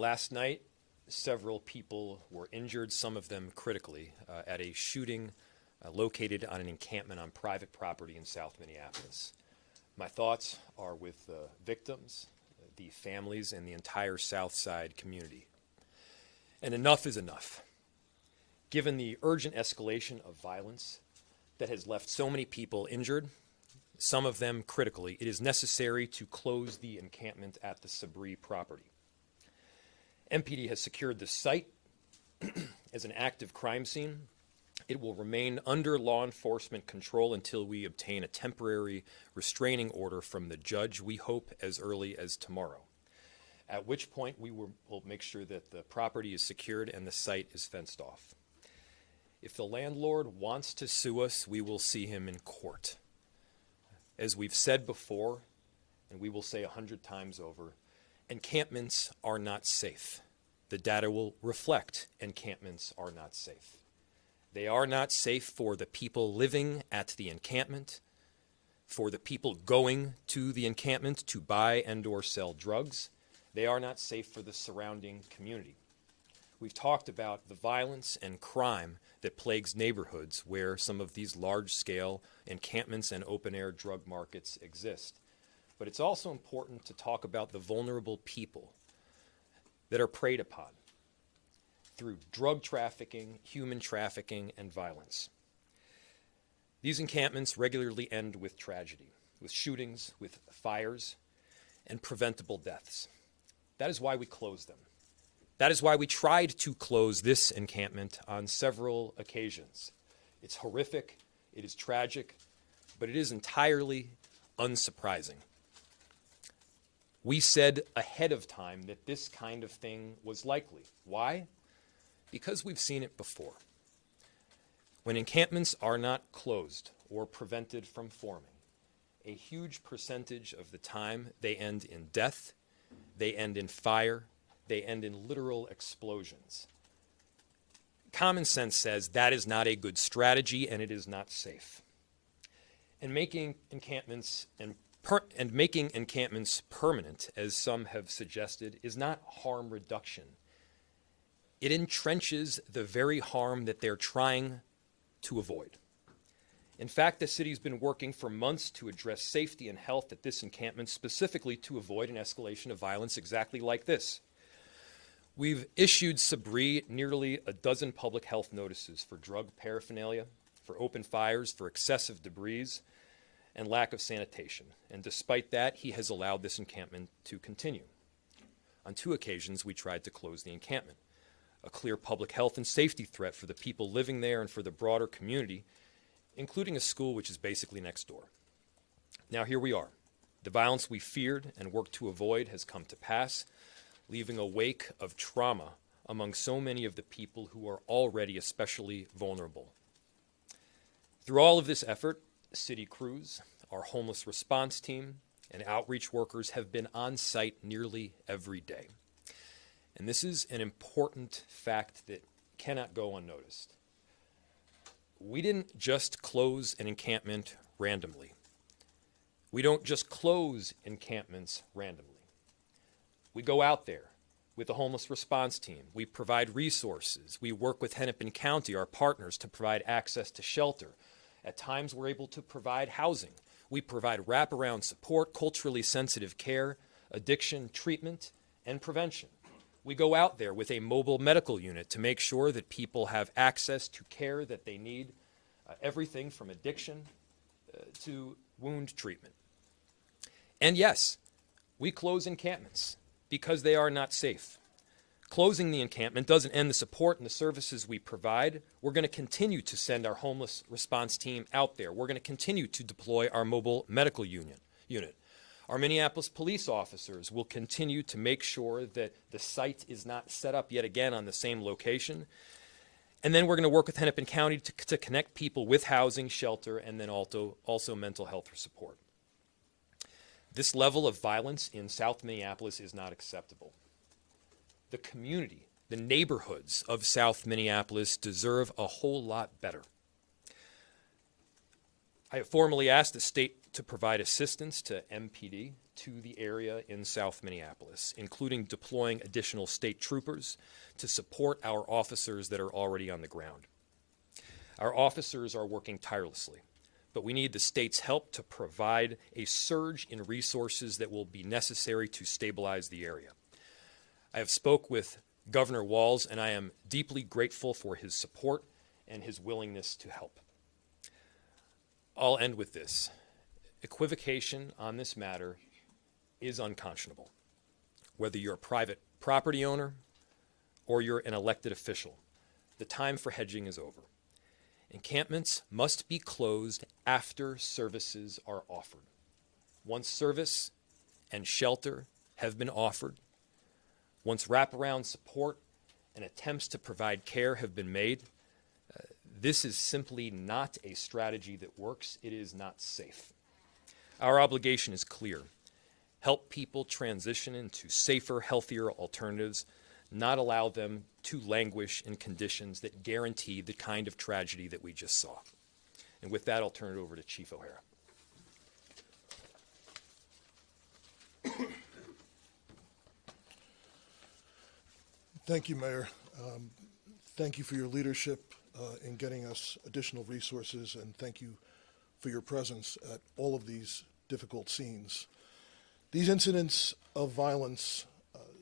Last night, several people were injured, some of them critically, at a shooting located on an encampment on private property in South Minneapolis. My thoughts are with the victims, the families, and the entire South Side community. And enough is enough. Given the urgent escalation of violence that has left so many people injured, some of them critically, it is necessary to close the encampment at the Sabri property. MPD has secured the site as an active crime scene. It will remain under law enforcement control until we obtain a temporary restraining order from the judge, we hope as early as tomorrow, at which point we will make sure that the property is secured and the site is fenced off. If the landlord wants to sue us, we will see him in court. As we've said before, and we will say 100 times over, encampments are not safe. The data will reflect encampments are not safe. They are not safe for the people living at the encampment, for the people going to the encampment to buy and or sell drugs. They are not safe for the surrounding community. We've talked about the violence and crime that plagues neighborhoods where some of these large-scale encampments and open-air drug markets exist. But it's also important to talk about the vulnerable people that are preyed upon through drug trafficking, human trafficking, and violence. These encampments regularly end with tragedy, with shootings, with fires, and preventable deaths. That is why we close them. That is why we tried to close this encampment on several occasions. It's horrific, it is tragic, but it is entirely unsurprising. We said ahead of time that this kind of thing was likely. Why? Because we've seen it before. When encampments are not closed or prevented from forming, a huge percentage of the time they end in death, they end in fire, they end in literal explosions. Common sense says that is not a good strategy and it is not safe. And making encampments permanent, as some have suggested, is not harm reduction. It entrenches the very harm that they're trying to avoid. In fact, the city's been working for months to address safety and health at this encampment, specifically to avoid an escalation of violence exactly like this. We've issued Sabri nearly a dozen public health notices for drug paraphernalia, for open fires, for excessive debris, and lack of sanitation. And despite that, he has allowed this encampment to continue. On 2 occasions, we tried to close the encampment, a clear public health and safety threat for the people living there and for the broader community, including a school which is basically next door. Now here we are. The violence we feared and worked to avoid has come to pass, leaving a wake of trauma among so many of the people who are already especially vulnerable. Through all of this effort, city crews, our homeless response team, and outreach workers have been on site nearly every day. And this is an important fact that cannot go unnoticed. We didn't just close an encampment randomly. We don't just close encampments randomly. We go out there with the homeless response team. We provide resources. We work with Hennepin County, our partners, to provide access to shelter. At times, we're able to provide housing. We provide wraparound support, culturally sensitive care, addiction treatment, and prevention. We go out there with a mobile medical unit to make sure that people have access to care that they need, everything from addiction to wound treatment. And yes, we close encampments because they are not safe. Closing the encampment doesn't end the support and the services we provide. We're going to continue to send our homeless response team out there. We're going to continue to deploy our mobile medical unit. Our Minneapolis police officers will continue to make sure that the site is not set up yet again on the same location. And then we're going to work with Hennepin County to connect people with housing, shelter, and then also mental health support. This level of violence in South Minneapolis is not acceptable. The community, the neighborhoods of South Minneapolis deserve a whole lot better. I have formally asked the state to provide assistance to MPD, to the area in South Minneapolis, including deploying additional state troopers to support our officers that are already on the ground. Our officers are working tirelessly, but we need the state's help to provide a surge in resources that will be necessary to stabilize the area. I have spoke with Governor Walz, and I am deeply grateful for his support and his willingness to help. I'll end with this. Equivocation on this matter is unconscionable. Whether you're a private property owner or you're an elected official, the time for hedging is over. Encampments must be closed after services are offered. Once service and shelter have been offered, once wraparound support and attempts to provide care have been made, this is simply not a strategy that works. It is not safe. Our obligation is clear. Help people transition into safer, healthier alternatives, not allow them to languish in conditions that guarantee the kind of tragedy that we just saw. And with that, I'll turn it over to Chief O'Hara. Thank you, Mayor. Thank you for your leadership in getting us additional resources, and thank you for your presence at all of these difficult scenes. These incidents of violence,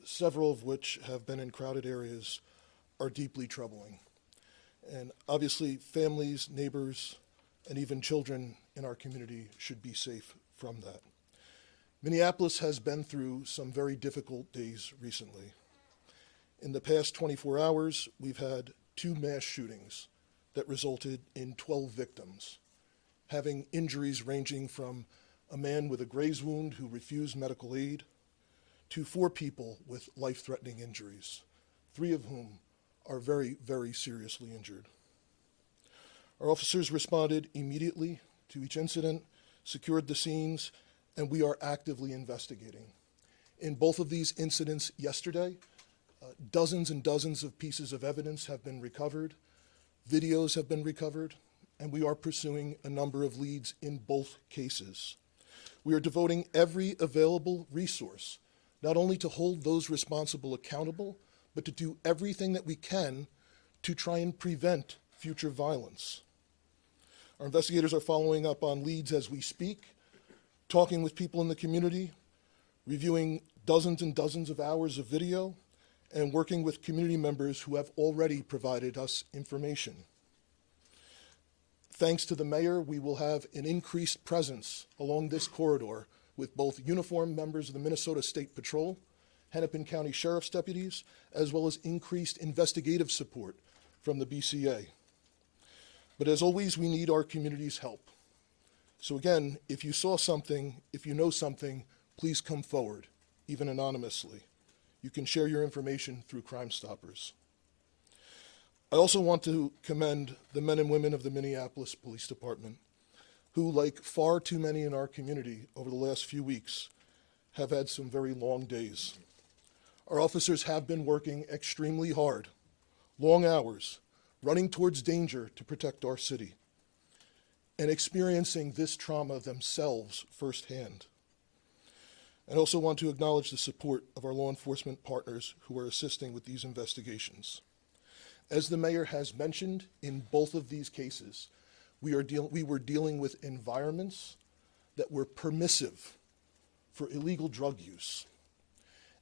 several of which have been in crowded areas, are deeply troubling. And obviously, families, neighbors, and even children in our community should be safe from that. Minneapolis has been through some very difficult days recently. In the past 24 hours, we've had 2 mass shootings that resulted in 12 victims, having injuries ranging from a man with a graze wound who refused medical aid to 4 people with life-threatening injuries, 3 of whom are very, very seriously injured. Our officers responded immediately to each incident, secured the scenes, and we are actively investigating. In both of these incidents yesterday, dozens and dozens of pieces of evidence have been recovered, videos have been recovered, and we are pursuing a number of leads in both cases. We are devoting every available resource, not only to hold those responsible accountable, but to do everything that we can to try and prevent future violence. Our investigators are following up on leads as we speak, talking with people in the community, reviewing dozens and dozens of hours of video, and working with community members who have already provided us information. Thanks to the mayor, we will have an increased presence along this corridor with both uniformed members of the Minnesota State Patrol, Hennepin County Sheriff's deputies, as well as increased investigative support from the BCA. But as always, we need our community's help. So again, if you saw something, if you know something, please come forward, even anonymously. You can share your information through Crime Stoppers. I also want to commend the men and women of the Minneapolis Police Department, who, like far too many in our community over the last few weeks, have had some very long days. Our officers have been working extremely hard, long hours, running towards danger to protect our city, and experiencing this trauma themselves firsthand. I also want to acknowledge the support of our law enforcement partners who are assisting with these investigations. As the mayor has mentioned, in both of these cases, we were dealing with environments that were permissive for illegal drug use.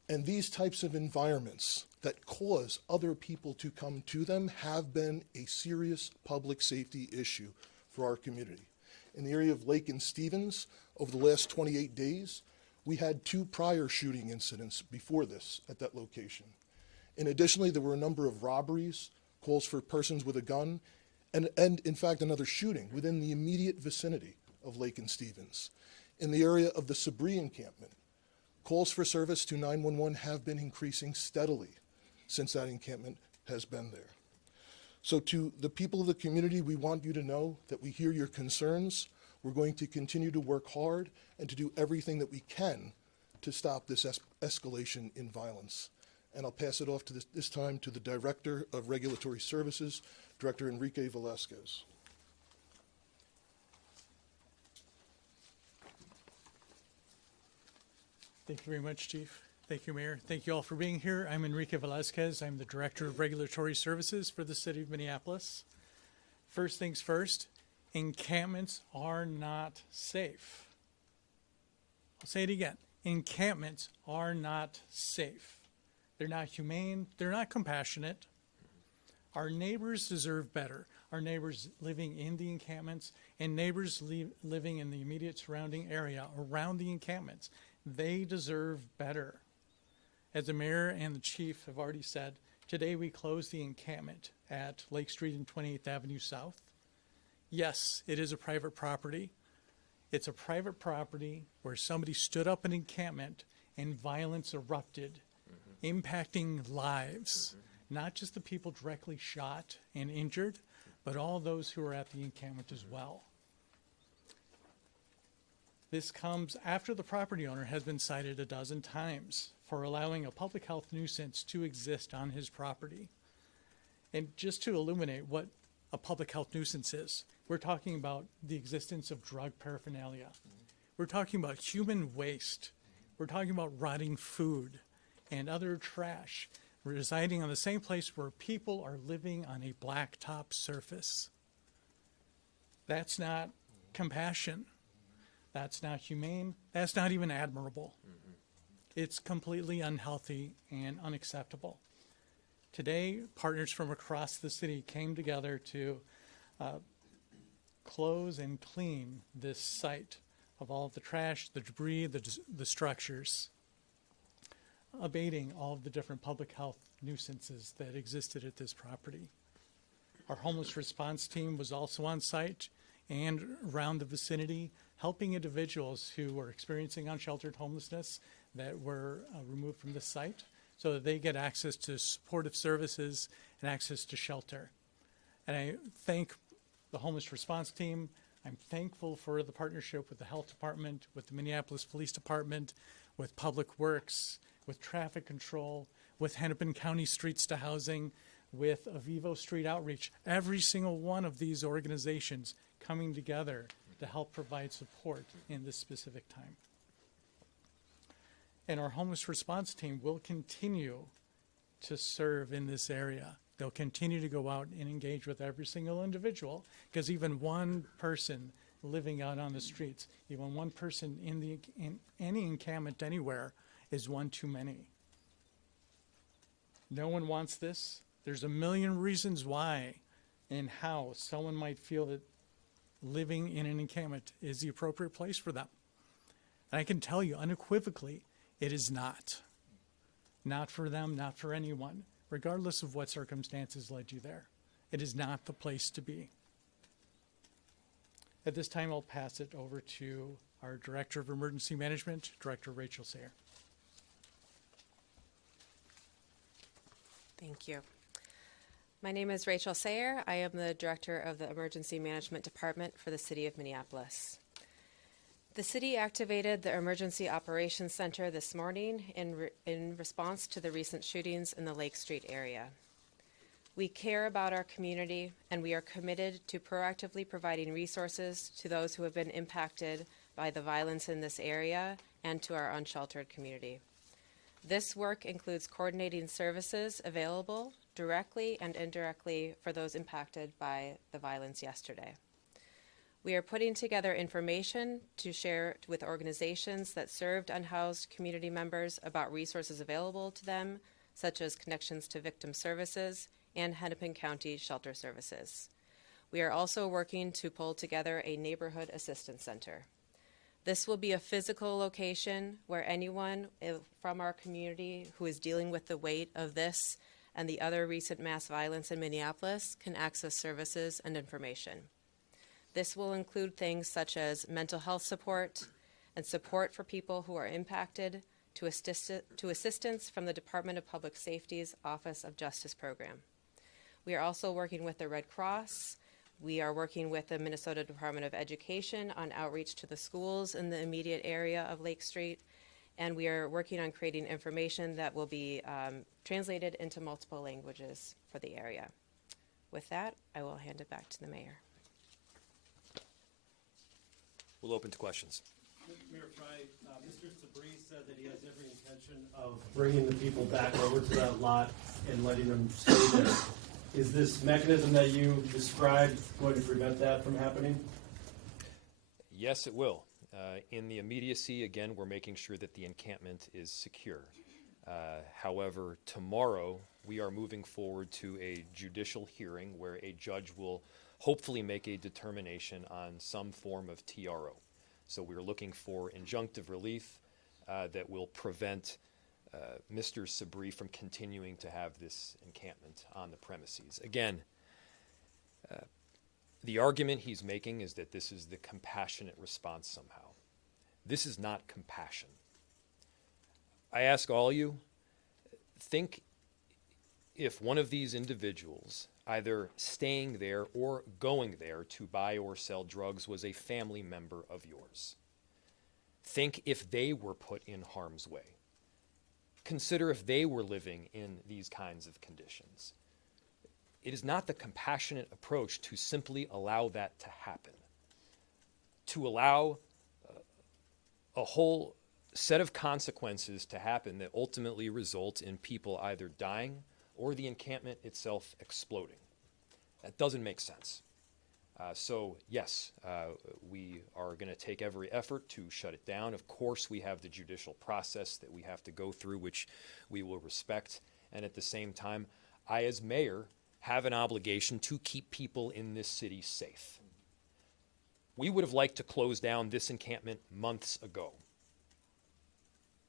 And these types of environments that cause other people to come to them have been a serious public safety issue for our community. In the area of Lake and Stevens, over the last 28 days, we had 2 prior shooting incidents before this at that location. And additionally, there were a number of robberies, calls for persons with a gun, and in fact, another shooting within the immediate vicinity of Lake and Stevens. In the area of the Sabri encampment, calls for service to 911 have been increasing steadily since that encampment has been there. So to the people of the community, we want you to know that we hear your concerns. We're going to continue to work hard and to do everything that we can to stop this escalation in violence. And I'll pass it off to this time to the Director of Regulatory Services, Director Enrique Velasquez. Thank you very much, Chief. Thank you, Mayor. Thank you all for being here. I'm Enrique Velazquez. I'm the Director of Regulatory Services for the City of Minneapolis. First things first, encampments are not safe. I'll say it again. Encampments are not safe. They're not humane. They're not compassionate. Our neighbors deserve better. Our neighbors living in the encampments and neighbors living in the immediate surrounding area around the encampments, they deserve better. As the mayor and the chief have already said, today we close the encampment at Lake Street and 28th Avenue South. Yes, it is a private property. It's a private property where somebody stood up an encampment and violence erupted, impacting lives, not just the people directly shot and injured, but all those who are at the encampment as well. This comes after the property owner has been cited a dozen times for allowing a public health nuisance to exist on his property. And just to illuminate what a public health nuisance is, we're talking about the existence of drug paraphernalia. We're talking about human waste. We're talking about rotting food and other trash residing on the same place where people are living on a blacktop surface. That's not compassion. That's not humane. That's not even admirable. It's completely unhealthy and unacceptable. Today, partners from across the city came together to close and clean this site of all of the trash, the debris, the structures, abating all of the different public health nuisances that existed at this property. Our homeless response team was also on site and around the vicinity, helping individuals who were experiencing unsheltered homelessness that were removed from the site so that they get access to supportive services and access to shelter. And I thank the homeless response team. I'm thankful for the partnership with the health department, with the Minneapolis Police Department, with Public Works, with traffic control, with Hennepin County Streets to Housing, with Avivo Street Outreach, every single one of these organizations coming together to help provide support in this specific time. And our homeless response team will continue to serve in this area. They'll continue to go out and engage with every single individual, because even one person living out on the streets, even one person in any encampment anywhere is one too many. No one wants this. There's a million reasons why and how someone might feel that living in an encampment is the appropriate place for them. And I can tell you unequivocally, it is not. Not for them, not for anyone, regardless of what circumstances led you there. It is not the place to be. At this time, I'll pass it over to our Director of Emergency Management, Director Rachel Sayer. Thank you. My name is Rachel Sayer. I am the Director of the Emergency Management Department for the City of Minneapolis. The city activated the Emergency Operations Center this morning in response to the recent shootings in the Lake Street area. We care about our community, and we are committed to proactively providing resources to those who have been impacted by the violence in this area and to our unsheltered community. This work includes coordinating services available directly and indirectly for those impacted by the violence yesterday. We are putting together information to share with organizations that served unhoused community members about resources available to them, such as Connections to Victim Services and Hennepin County Shelter Services. We are also working to pull together a neighborhood assistance center. This will be a physical location where anyone from our community who is dealing with the weight of this and the other recent mass violence in Minneapolis can access services and information. This will include things such as mental health support and support for people who are impacted, to assistance from the Department of Public Safety's Office of Justice Program. We are also working with the Red Cross. We are working with the Minnesota Department of Education on outreach to the schools in the immediate area of Lake Street, and we are working on creating information that will be translated into multiple languages for the area. With that, I will hand it back to the mayor. We'll open to questions. Mayor Fry, Mr. Sabri said that he has every intention of bringing the people back over to that lot and letting them stay there. Is this mechanism that you described going to prevent that from happening? Yes, it will. In the immediacy, again, we're making sure that the encampment is secure. However, tomorrow we are moving forward to a judicial hearing where a judge will hopefully make a determination on some form of TRO. So we're looking for injunctive relief that will prevent Mr. Sabri from continuing to have this encampment on the premises. Again, the argument he's making is that this is the compassionate response somehow. This is not compassion. I ask all you, think if one of these individuals, either staying there or going there to buy or sell drugs, was a family member of yours. Think if they were put in harm's way. Consider if they were living in these kinds of conditions. It is not the compassionate approach to simply allow that to happen. To allow a whole set of consequences to happen that ultimately result in people either dying or the encampment itself exploding. That doesn't make sense. So yes, we are going to take every effort to shut it down. Of course, we have the judicial process that we have to go through, which we will respect. And at the same time, I, as mayor, have an obligation to keep people in this city safe. We would have liked to close down this encampment months ago.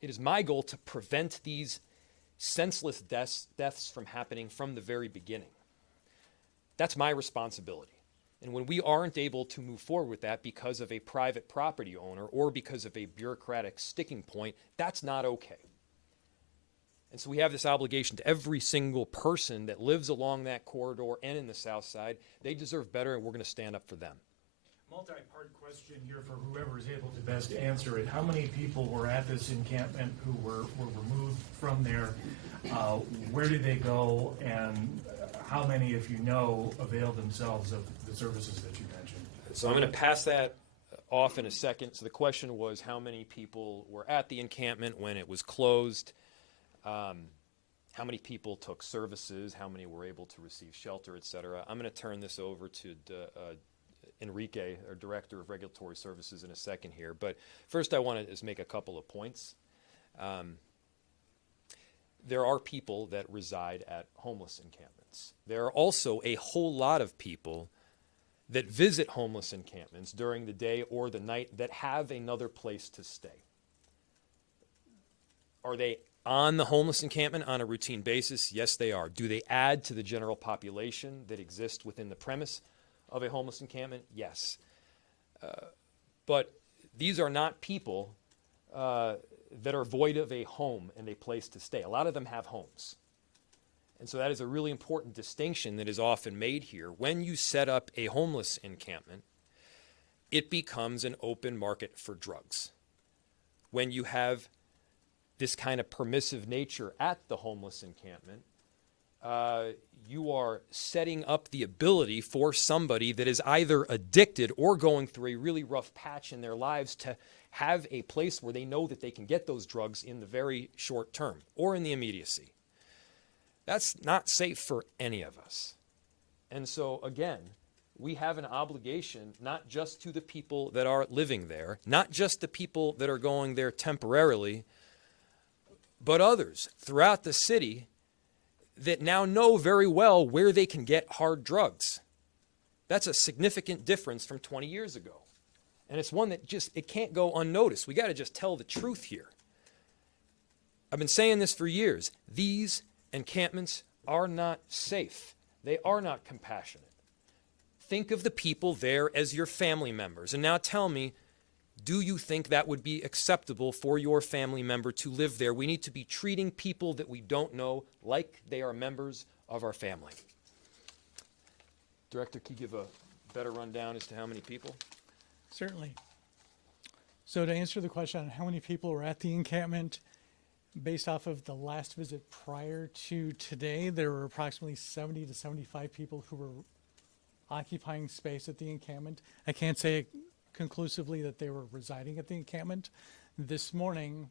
It is my goal to prevent these senseless deaths from happening from the very beginning. That's my responsibility. And when we aren't able to move forward with that because of a private property owner or because of a bureaucratic sticking point, that's not okay. And so we have this obligation to every single person that lives along that corridor and in the South Side. They deserve better, and we're going to stand up for them. Multi-part question here for whoever is able to best answer it. How many people were at this encampment who were removed from there? Where did they go? And how many, if you know, availed themselves of the services that you mentioned? So I'm going to pass that off in a second. So the question was how many people were at the encampment when it was closed? How many people took services? How many were able to receive shelter, et cetera? I'm going to turn this over to Enrique, our Director of Regulatory Services, in a second here. But first I want to just make a couple of points. There are people that reside at homeless encampments. There are also a whole lot of people that visit homeless encampments during the day or the night that have another place to stay. Are they on the homeless encampment on a routine basis? Yes, they are. Do they add to the general population that exists within the premise of a homeless encampment? Yes. But these are not people that are void of a home and a place to stay. A lot of them have homes. And so that is a really important distinction that is often made here. When you set up a homeless encampment, it becomes an open market for drugs. When you have this kind of permissive nature at the homeless encampment, you are setting up the ability for somebody that is either addicted or going through a really rough patch in their lives to have a place where they know that they can get those drugs in the very short term or in the immediacy. That's not safe for any of us. And so, again, we have an obligation not just to the people that are living there, not just the people that are going there temporarily, but others throughout the city that now know very well where they can get hard drugs. That's a significant difference from 20 years ago. And it's one that it can't go unnoticed. We got to just tell the truth here. I've been saying this for years. These encampments are not safe. They are not compassionate. Think of the people there as your family members. And now tell me, do you think that would be acceptable for your family member to live there? We need to be treating people that we don't know like they are members of our family. Director, can you give a better rundown as to how many people? Certainly. So to answer the question on how many people were at the encampment, based off of the last visit prior to today, there were approximately 70 to 75 people who were occupying space at the encampment. I can't say conclusively that they were residing at the encampment. This morning,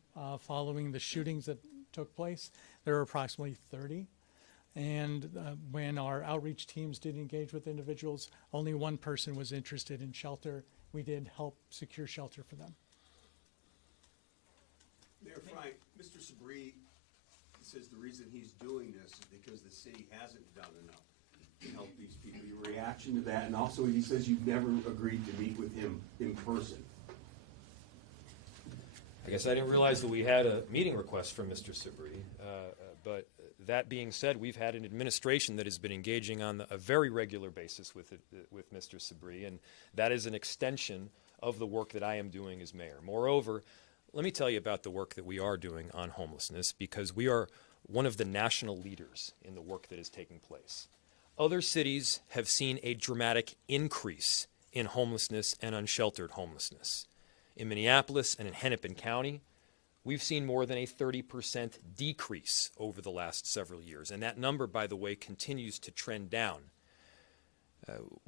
following the shootings that took place, there were approximately 30. And when our outreach teams did engage with individuals, only one person was interested in shelter. We did help secure shelter for them. Mayor Frank, Mr. Sabri says the reason he's doing this is because the city hasn't done enough to help these people. Your reaction to that, and also he says you've never agreed to meet with him in person. I guess I didn't realize that we had a meeting request from Mr. Sabri. But that being said, we've had an administration that has been engaging on a very regular basis with Mr. Sabri, and that is an extension of the work that I am doing as mayor. Moreover, let me tell you about the work that we are doing on homelessness, because we are one of the national leaders in the work that is taking place. Other cities have seen a dramatic increase in homelessness and unsheltered homelessness. In Minneapolis and in Hennepin County, we've seen more than a 30% decrease over the last several years. And that number, by the way, continues to trend down.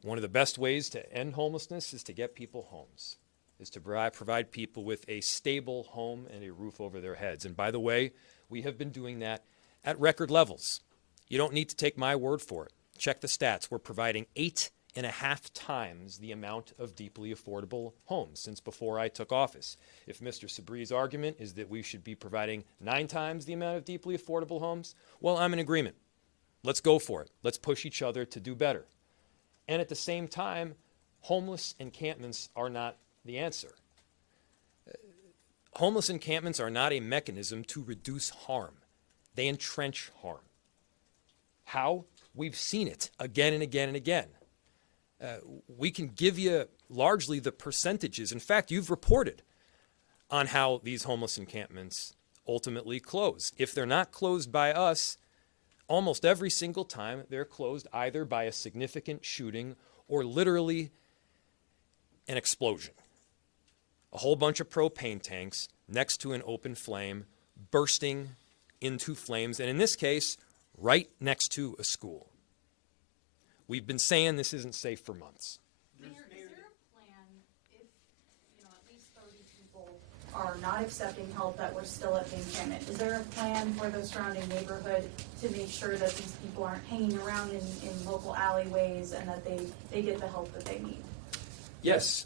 One of the best ways to end homelessness is to get people homes, is to provide people with a stable home and a roof over their heads. And by the way, we have been doing that at record levels. You don't need to take my word for it. Check the stats. We're providing 8.5 times the amount of deeply affordable homes since before I took office. If Mr. Sabri's argument is that we should be providing 9 times the amount of deeply affordable homes, well, I'm in agreement. Let's go for it. Let's push each other to do better. And at the same time, homeless encampments are not the answer. Homeless encampments are not a mechanism to reduce harm. They entrench harm. How? We've seen it again and again and again. We can give you largely the percentages. In fact, you've reported on how these homeless encampments ultimately close. If they're not closed by us, almost every single time they're closed either by a significant shooting or literally an explosion. A whole bunch of propane tanks next to an open flame bursting into flames, and in this case, right next to a school. We've been saying this isn't safe for months. Mayor, is there a plan if, at least 30 people are not accepting help that we're still at the encampment? Is there a plan for the surrounding neighborhood to make sure that these people aren't hanging around in local alleyways and that they get the help that they need? Yes,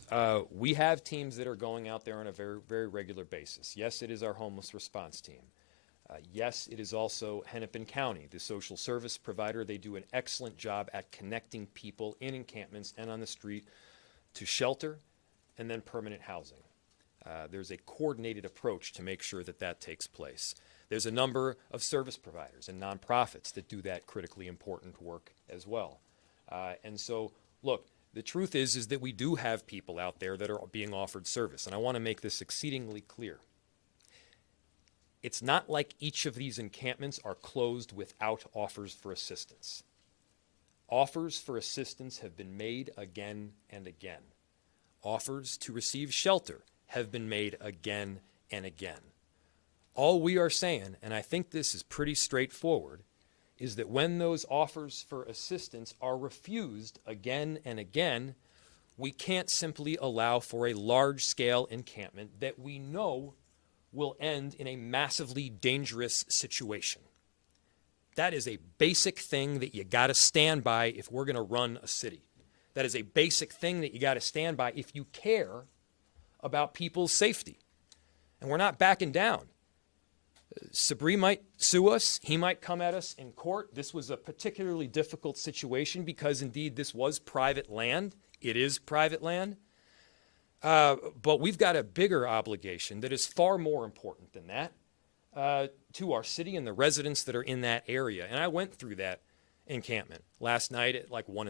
we have teams that are going out there on a very, very regular basis. Yes, it is our homeless response team. Yes, it is also Hennepin County, the social service provider. They do an excellent job at connecting people in encampments and on the street to shelter and then permanent housing. There's a coordinated approach to make sure that that takes place. There's a number of service providers and nonprofits that do that critically important work as well. And so, look, the truth is that we do have people out there that are being offered service, and I want to make this exceedingly clear. It's not like each of these encampments are closed without offers for assistance. Offers for assistance have been made again and again. Offers to receive shelter have been made again and again. All we are saying, and I think this is pretty straightforward, is that when those offers for assistance are refused again and again, we can't simply allow for a large-scale encampment that we know will end in a massively dangerous situation. That is a basic thing that you got to stand by if we're going to run a city. That is a basic thing that you got to stand by if you care about people's safety. And we're not backing down. Sabri might sue us. He might come at us in court. This was a particularly difficult situation because, indeed, this was private land. It is private land. But we've got a bigger obligation that is far more important than that to our city and the residents that are in that area. And I went through that encampment last night at like 1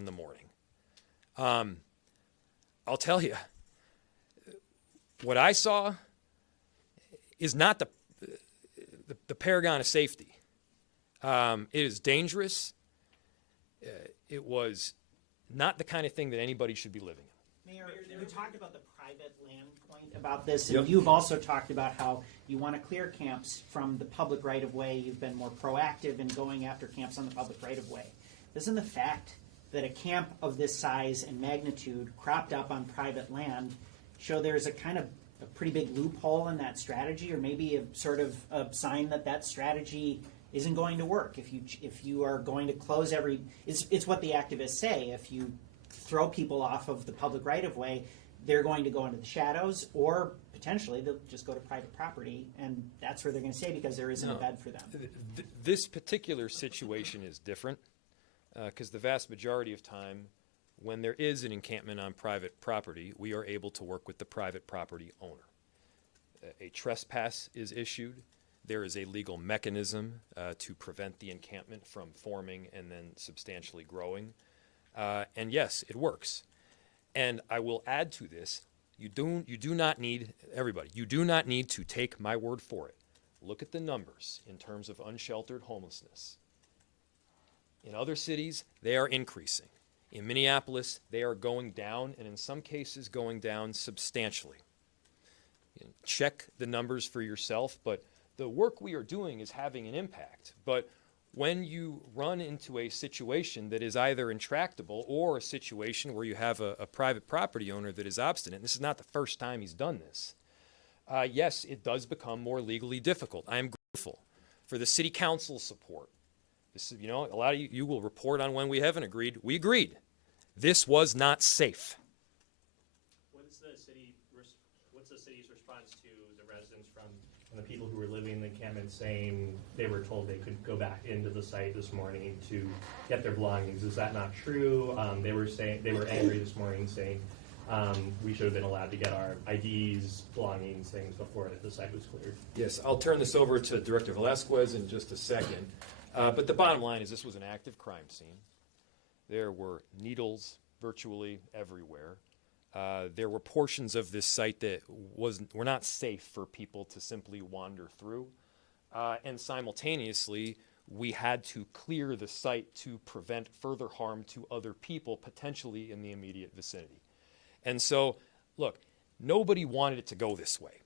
a.m. I'll tell you, what I saw is not the paragon of safety. It is dangerous. It was not the kind of thing that anybody should be living in. Mayor, you talked about the private land point about this, Yep. and you've also talked about how you want to clear camps from the public right-of-way. You've been more proactive in going after camps on the public right-of-way. Doesn't the fact that a camp of this size and magnitude cropped up on private land show there's a kind of a pretty big loophole in that strategy, or maybe a sort of a sign that that strategy isn't going to work. If you are going to close it's what the activists say. If you throw people off of the public right of way, they're going to go into the shadows, or potentially they'll just go to private property, and that's where they're going to stay because there isn't a bed for them. This particular situation is different because the vast majority of time, when there is an encampment on private property, we are able to work with the private property owner. A trespass is issued. There is a legal mechanism to prevent the encampment from forming and then substantially growing. And yes, it works. And I will add to this, you do not need, everybody, you do not need to take my word for it. Look at the numbers in terms of unsheltered homelessness. In other cities, they are increasing. In Minneapolis, they are going down, and in some cases going down substantially. Check the numbers for yourself, but the work we are doing is having an impact. But when you run into a situation that is either intractable or a situation where you have a private property owner that is obstinate, and this is not the first time he's done this, yes, it does become more legally difficult. I am grateful for the city council's support. This is, a lot of you will report on when we haven't agreed. We agreed. This was not safe. What's the city's response to the residents from the people who were living in the encampment saying they were told they could go back into the site this morning to get their belongings? Is that not true? They were angry this morning, saying we should have been allowed to get our IDs, belongings, things before the site was cleared. Yes, I'll turn this over to Director Velasquez in just a second. But the bottom line is this was an active crime scene. There were needles virtually everywhere. There were portions of this site that were not safe for people to simply wander through. And simultaneously, we had to clear the site to prevent further harm to other people, potentially in the immediate vicinity. And so, look, nobody wanted it to go this way.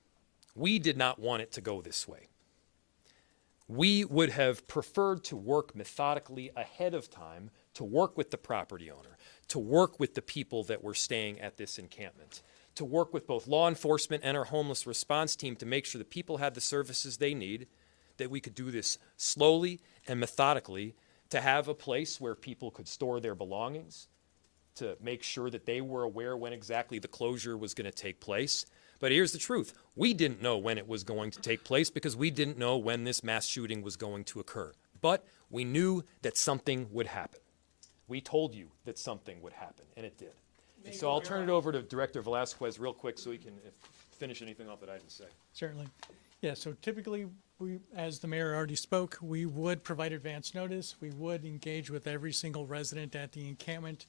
We did not want it to go this way. We would have preferred to work methodically ahead of time, to work with the property owner, to work with the people that were staying at this encampment, to work with both law enforcement and our homeless response team to make sure that people had the services they need, that we could do this slowly and methodically, to have a place where people could store their belongings, to make sure that they were aware when exactly the closure was going to take place. But here's the truth. We didn't know when it was going to take place because we didn't know when this mass shooting was going to occur. But we knew that something would happen. We told you that something would happen, and it did. And so I'll turn it over to Director Velasquez real quick so he can finish anything off that I didn't say. Certainly. Yeah, so typically, as the mayor already spoke, we would provide advance notice. We would engage with every single resident at the encampment,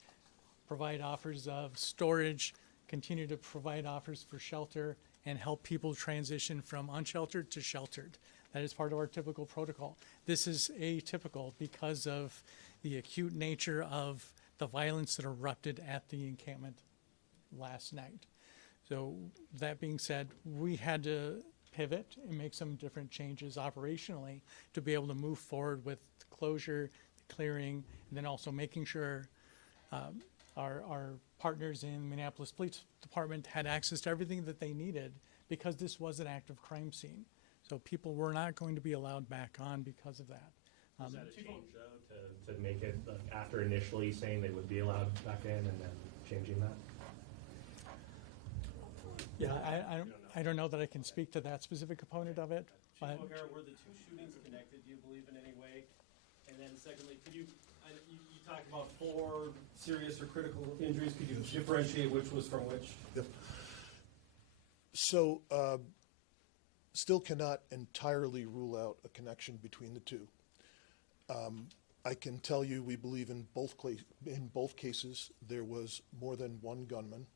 provide offers of storage, continue to provide offers for shelter, and help people transition from unsheltered to sheltered. That is part of our typical protocol. This is atypical because of the acute nature of the violence that erupted at the encampment last night. So that being said, we had to pivot and make some different changes operationally to be able to move forward with the closure, the clearing, and then also making sure our partners in Minneapolis Police Department had access to everything that they needed because this was an active crime scene. So people were not going to be allowed back on because of that. Was that a change, though, to make it after initially saying they would be allowed back in and then changing that? Yeah, I don't know that I can speak to that specific component of it. Chief O'Hara, were the two shootings connected, do you believe, in any way? And then secondly, could you talked about 4 serious or critical injuries. Could you differentiate which was from which? Yep. So, still cannot entirely rule out a connection between the two. I can tell you we believe in both cases there was more than one gunman.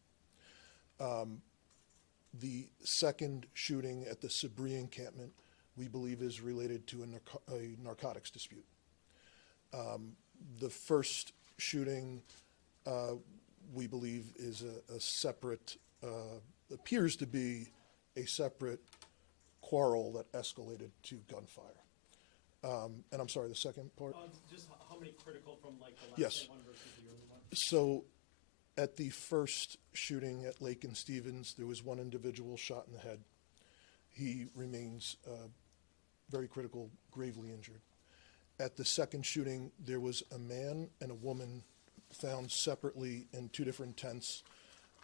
The second shooting at the Sabri encampment we believe is related to a narcotics dispute. The first shooting we believe is a separate, appears to be a separate quarrel that escalated to gunfire. And I'm sorry, the second part? Just how many critical from like the last Yes. one versus the early one? So At the first shooting at Lake and Stevens, there was one individual shot in the head. He remains very critical, gravely injured. At the second shooting, there was a man and a woman found separately in two different tents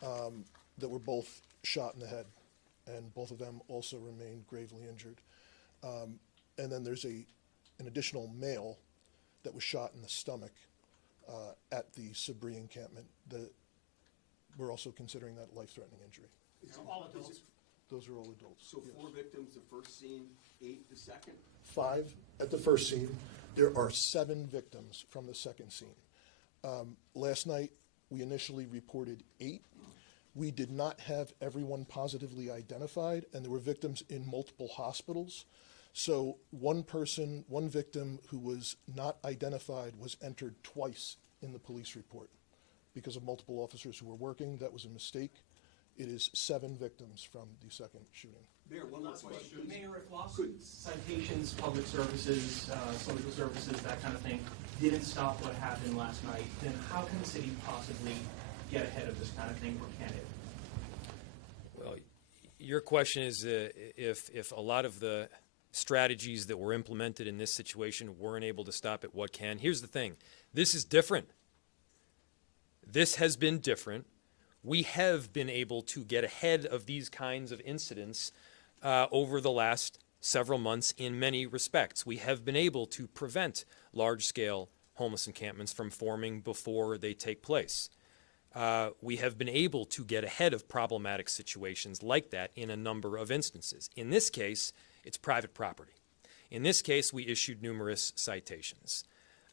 that were both shot in the head, and both of them also remain gravely injured. And then there's an additional male that was shot in the stomach at the Sabri encampment. We're also considering that life-threatening injury. All adults? Those are all adults. So yes. 4 victims the first scene, 8 the second? 5 at the first scene. There are 7 victims from the second scene. Last night, we initially reported 8. We did not have everyone positively identified, and there were victims in multiple hospitals. So one victim who was not identified was entered twice in the police report because of multiple officers who were working. That was a mistake. It is 7 victims from the second shooting. Mayor, one last question. Mayor, if lawsuits, citations, public services, social services, that kind of thing, didn't stop what happened last night, then how can the city possibly get ahead of this kind of thing, or can it? Well, your question is if a lot of the strategies that were implemented in this situation weren't able to stop it, what can? Here's the thing. This is different. This has been different. We have been able to get ahead of these kinds of incidents over the last several months in many respects. We have been able to prevent large-scale homeless encampments from forming before they take place. We have been able to get ahead of problematic situations like that in a number of instances. In this case, it's private property. In this case, we issued numerous citations.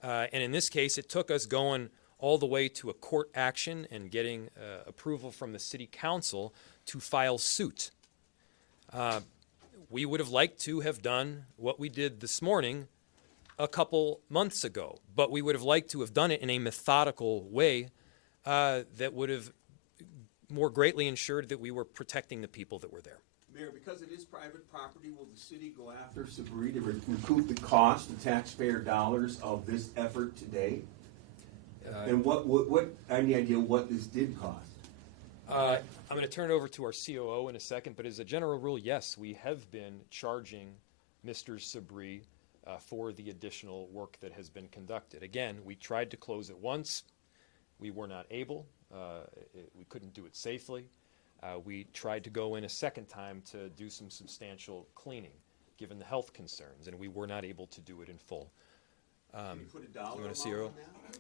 And in this case, it took us going all the way to a court action and getting approval from the city council to file suit. We would have liked to have done what we did this morning a couple months ago, but we would have liked to have done it in a methodical way that would have more greatly ensured that we were protecting the people that were there. Mayor, because it is private property, will the city go after Sabri to recoup the cost, the taxpayer dollars of this effort today? And what any idea what this did cost? I'm going to turn it over to our COO in a second, but as a general rule, yes, we have been charging Mr. Sabri for the additional work that has been conducted. Again, we tried to close it once. We were not able. We couldn't do it safely. We tried to go in a second time to do some substantial cleaning, given the health concerns, and we were not able to do it in full. Can you put a dollar you want amount to on that?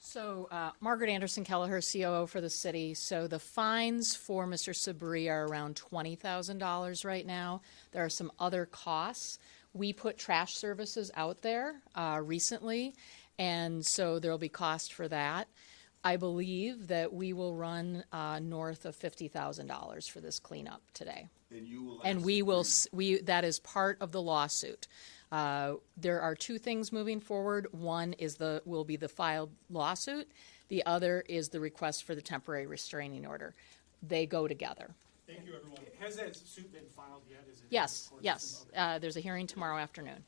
So, Margaret Anderson Kelleher, COO for the city. So the fines for Mr. Sabri are around $20,000 right now. There are some other costs. We put trash services out there recently, and so there will be cost for that. I believe that we will run north of $50,000 for this cleanup today. And you will. And we will. That is part of the lawsuit. There are 2 things moving forward. One is will be the filed lawsuit. The other is the request for the temporary restraining order. They go together. Thank you, everyone. Has that suit been filed yet? Is it Yes. There's a hearing tomorrow afternoon.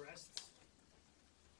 arrests?